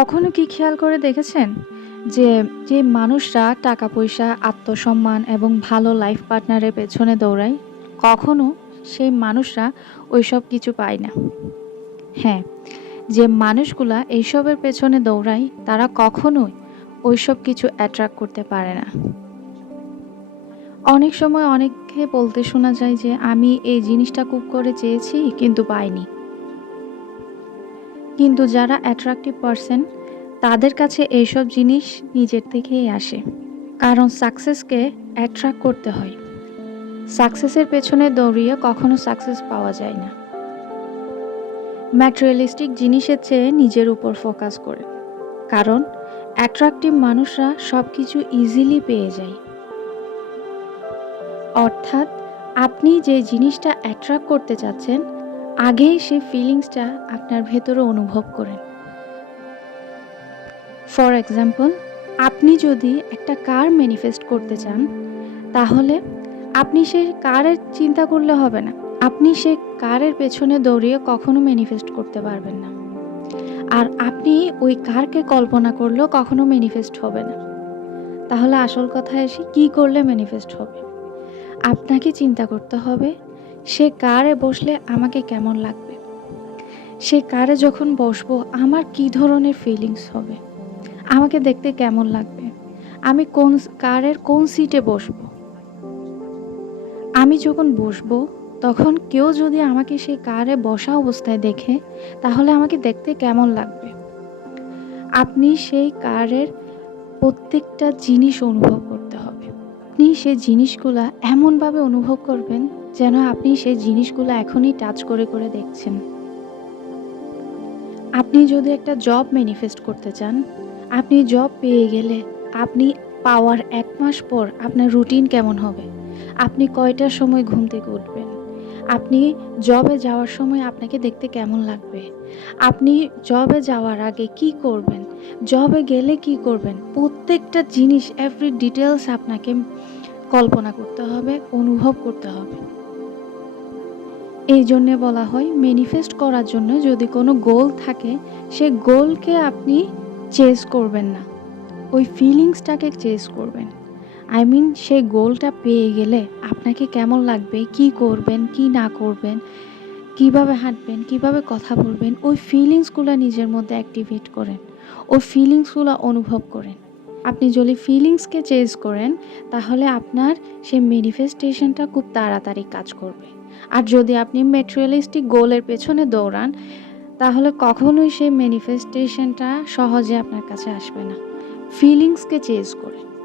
কখনো কি খেয়াল করে দেখেছেন যে, যে মানুষরা টাকা-পয়সা, আত্মসম্মান এবং ভালো লাইফ পার্টনারের পেছনে দৌড়ায়, কখনো সেই মানুষরা ওইসব কিছু পায় না। হ্যাঁ, যে মানুষগুলা এইসবের পেছনে দৌড়ায়, তারা কখনোই ওইসব কিছু অ্যাট্রাক্ট করতে পারে না। অনেক সময় অনেককে বলতে শোনা যায় যে, "আমি এই জিনিসটা খুব করে চেয়েছি কিন্তু পাইনি।" কিন্তু যারা অ্যাট্রাক্টিভ পারসন তাদের কাছে এইসব জিনিস নিজের থেকেই আসে। কারণ সাকসেসকে অ্যাট্রাক্ট করতে হয়। সাকসেসের পেছনে দৌড়িয়ে কখনো সাকসেস পাওয়া যায় না। ম্যাটেরিয়ালিস্টিক জিনিসের চেয়ে নিজের উপর ফোকাস করে। কারণ অ্যাট্রাক্টিভ মানুষরা সবকিছু ইজিলি পেয়ে যায়। অর্থাৎ আপনি যে জিনিসটা অ্যাট্রাক্ট করতে চাচ্ছেন, আগেই সেই ফিলিংসটা আপনার ভেতরে অনুভব করেন। ফর এক্সাম্পল, আপনি যদি একটা কার ম্যানিফেস্ট করতে চান, তাহলে আপনি সেই কারের চিন্তা করলে হবে না। আপনি সেই কারের পেছনে দৌড়িয়ে কখনো ম্যানিফেস্ট করতে পারবেন না। আর আপনি ওই কারকে কল্পনা করলেও কখনো ম্যানিফেস্ট হবে না। তাহলে আসল কথায় আসি, কি করলে ম্যানিফেস্ট হবে? আপনাকে চিন্তা করতে হবে, সে কারে বসলে আমাকে কেমন লাগবে? সে কারে যখন বসবো আমার কি ধরনের ফিলিংস হবে? আমাকে দেখতে কেমন লাগবে? আমি কারের কোন সিটে বসবো? আমি যখন বসবো, তখন কেউ যদি আমাকে সেই কারে বসা অবস্থায় দেখে, তাহলে আমাকে দেখতে কেমন লাগবে? আপনি সেই কারের প্রত্যেকটা জিনিস অনুভব করতে হবে। আপনি সেই জিনিসগুলা এমনভাবে অনুভব করবেন, যেন আপনি সেই জিনিসগুলা এখনই টাচ করে, করে দেখছেন। আপনি যদি একটা জব ম্যানিফেস্ট করতে চান, আপনি জব পেয়ে গেলে, আপনি পাওয়ার ১ মাস পর আপনার রুটিন কেমন হবে? আপনি কয়টার সময় ঘুম থেকে উঠবেন? আপনি জবে যাওয়ার সময় আপনাকে দেখতে কেমন লাগবে? আপনি জবে যাওয়ার আগে কি করবেন? জবে গেলে কি করবেন? প্রত্যেকটা জিনিস এভরি ডিটেইলস আপনাকে কল্পনা করতে হবে, অনুভব করতে হবে। এই জন্যে বলা হয় ম্যানিফেস্ট করার জন্য যদি কোনো গোল থাকে, সে গোলকে আপনি চেজ করবেন না। ওই ফিলিংসটাকে চেজ করবেন। আই মিন সেই গোলটা পেয়ে গেলে আপনাকে কেমন লাগবে, কি করবেন, কি না করবেন, কিভাবে হাঁটবেন, কিভাবে কথা বলবেন, ওই ফিলিংসগুলা নিজের মধ্যে অ্যাক্টিভেট করেন। ওই ফিলিংসগুলা অনুভব করেন। আপনি যদি ফিলিংসকে চেজ করেন, তাহলে আপনার সেই ম্যানিফেস্টেশনটা খুব তাড়াতাড়ি কাজ করবে। আর যদি আপনি ম্যাটেরিয়ালিস্টিক গোলের পেছনে দৌড়ান, তাহলে কখনোই সেই ম্যানিফেস্টেশনটা সহজে আপনার কাছে আসবে না। ফিলিংসকে চেজ করে।